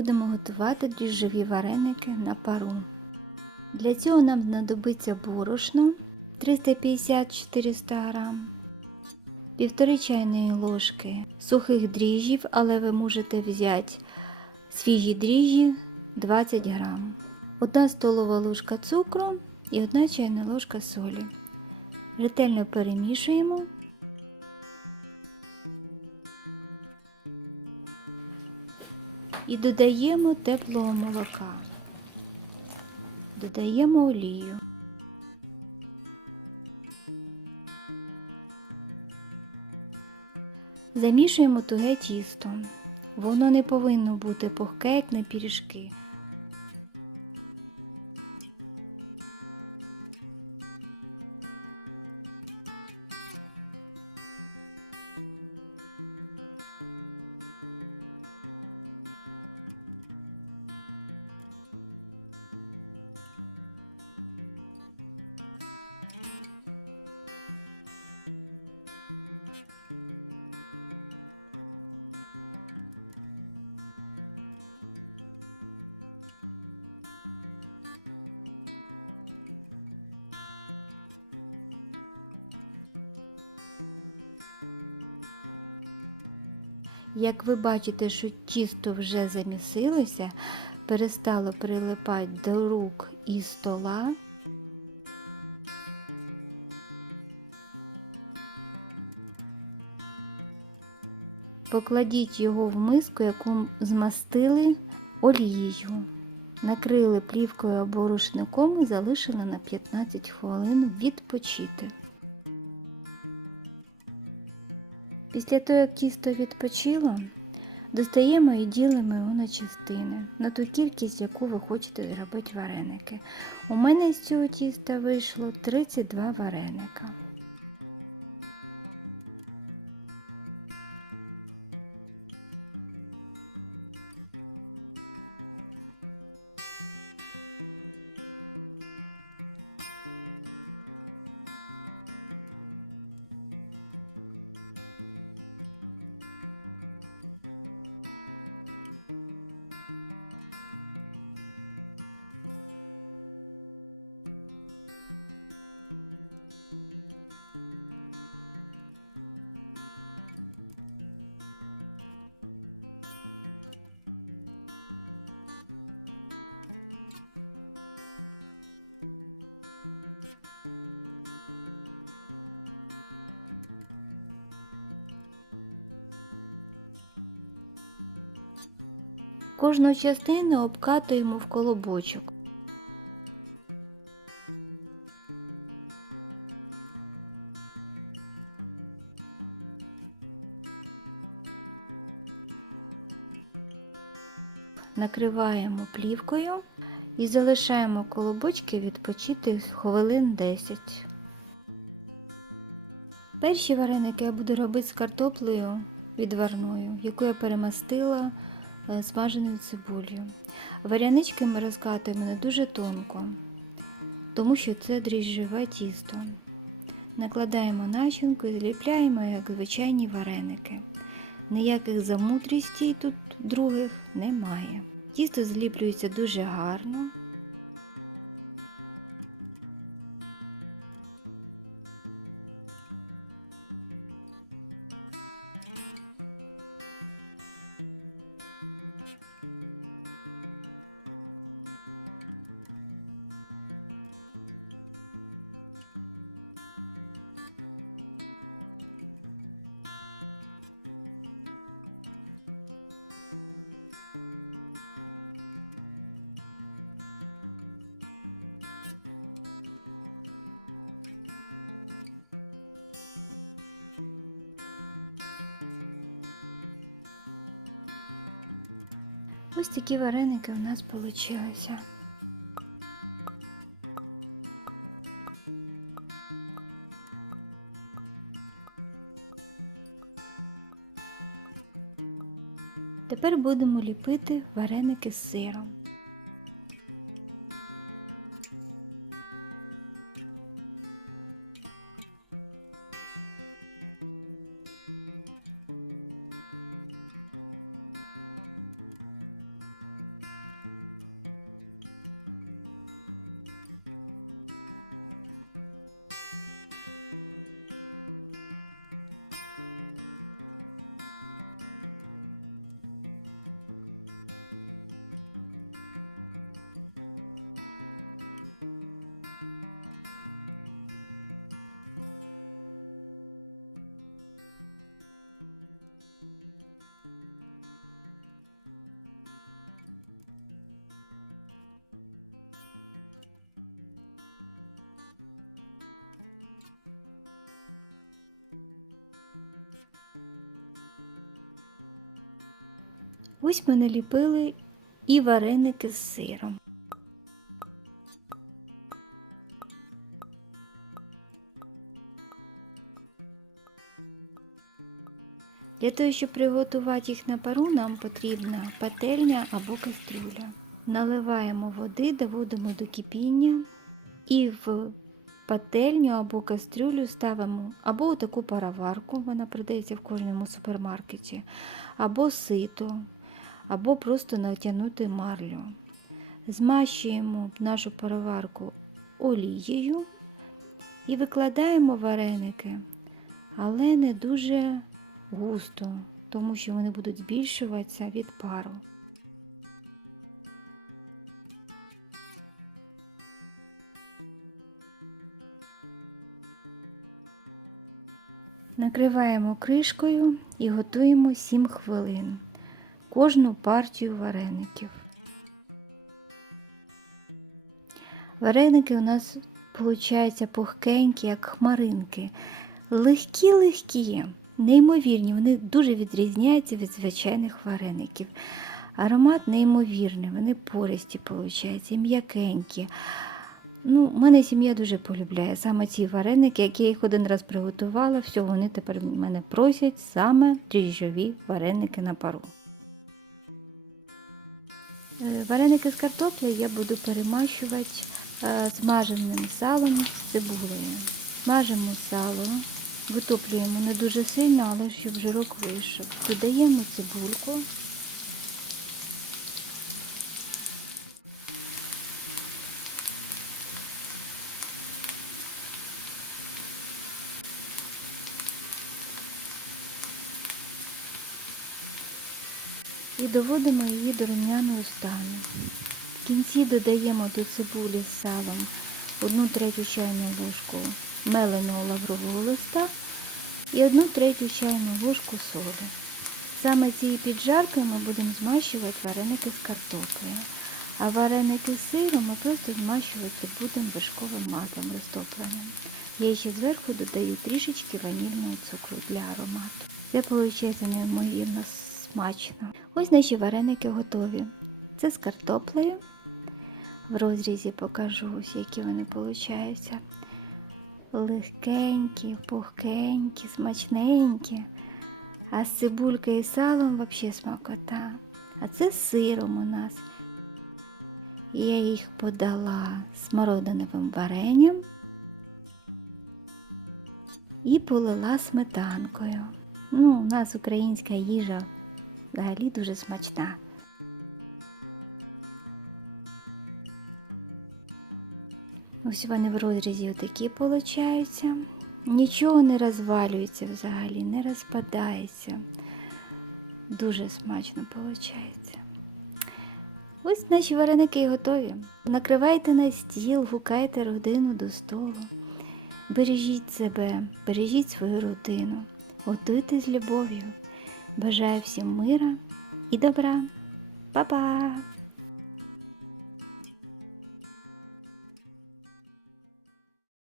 будемо готувати дріжджові вареники на пару. Для цього нам знадобиться борошно 350-400 г, півтори чайної ложки сухих дріжджів, але ви можете взяти свіжі дріжджі 20 г, 1 столова ложка цукру і 1 чайна ложка солі. Ретельно перемішуємо. Додаємо теплого молока. Додаємо олію. Замішуємо туге тісто. Воно не повинно бути пухке, як на пиріжки. Як ви бачите, що тісто вже замісилося, перестало прилипати до рук і стола. Покладіть його в миску, яку змастили олією. Накрили плівкою або рушником і залишили на 15 хвилин відпочити. Після того, як тісто відпочило, достаємо і ділимо його на частини, на ту кількість, яку ви хочете зробити вареники. У мене з цього тіста вийшло 32 вареника. Кожну частину обкатуємо в колобочок. Накриваємо плівкою і залишаємо колобочки відпочити хвилин 10. Перші вареники я буду робити з картоплею відварною, яку я перемастила е, смаженою цибулею. Варянички ми розкатуємо не дуже тонко, тому що це дріжджеве тісто. Накладаємо начинку і зліпляємо, як звичайні вареники. Ніяких замутрістей тут других немає. Тісто зліплюється дуже гарно. Ось такі вареники у нас вийшли. Тепер будемо ліпити вареники з сиром. Ось ми наліпили і вареники з сиром. Для того, щоб приготувати їх на пару, нам потрібна пательня або кастрюля. Наливаємо води, доводимо до кипіння і в пательню або кастрюлю ставимо або таку пароварку, вона продається в кожному супермаркеті, або сито, або просто натягнути марлю. Змащуємо нашу пароварку олією і викладаємо вареники, але не дуже густо, тому що вони будуть збільшуватися від пару. Накриваємо кришкою і готуємо 7 хвилин кожну партію вареників. Вареники у нас виходять пухкенькі, як хмаринки. Легкі-легкі, неймовірні, вони дуже відрізняються від звичайних вареників. Аромат неймовірний, вони пористі виходять, м'якенькі. Ну, мене сім'я дуже полюбляє саме ці вареники, які я їх один раз приготувала, все, вони тепер мене просять саме дріжджові вареники на пару. Е, Вареники з картоплею я буду перемащувати е, смаженим салом з цибулею. Смажимо сало, витоплюємо не дуже сильно, але щоб жирок вийшов. Додаємо цибульку. І доводимо її до рум'яного стану. В кінці додаємо до цибулі з салом 1 третю чайну ложку меленого лаврового листа і 1 третю чайну ложку солі. Саме цією піджаркою ми будемо змащувати вареники з картоплею. А вареники з сиром ми просто змащувати будемо вершковим маслом розтопленим. Я ще зверху додаю трішечки ванільного цукру для аромату. Це виходить неймовірно смачно. Ось наші вареники готові. Це з картоплею. В розрізі покажу, які вони виходять. Легкенькі, пухкенькі, смачненькі. А з цибулькою і салом взагалі смакота. А це з сиром у нас. Я їх подала смородиновим варенням і полила сметанкою. Ну, у нас українська їжа взагалі дуже смачна. Ось вони в розрізі отакі получаються. Нічого не розвалюється взагалі, не розпадається. Дуже смачно виходить. Ось наші вареники готові. Накривайте на стіл, гукайте родину до столу. Бережіть себе, бережіть свою родину, готуйте з любов'ю. Бажаю всім мира і добра. Па-па!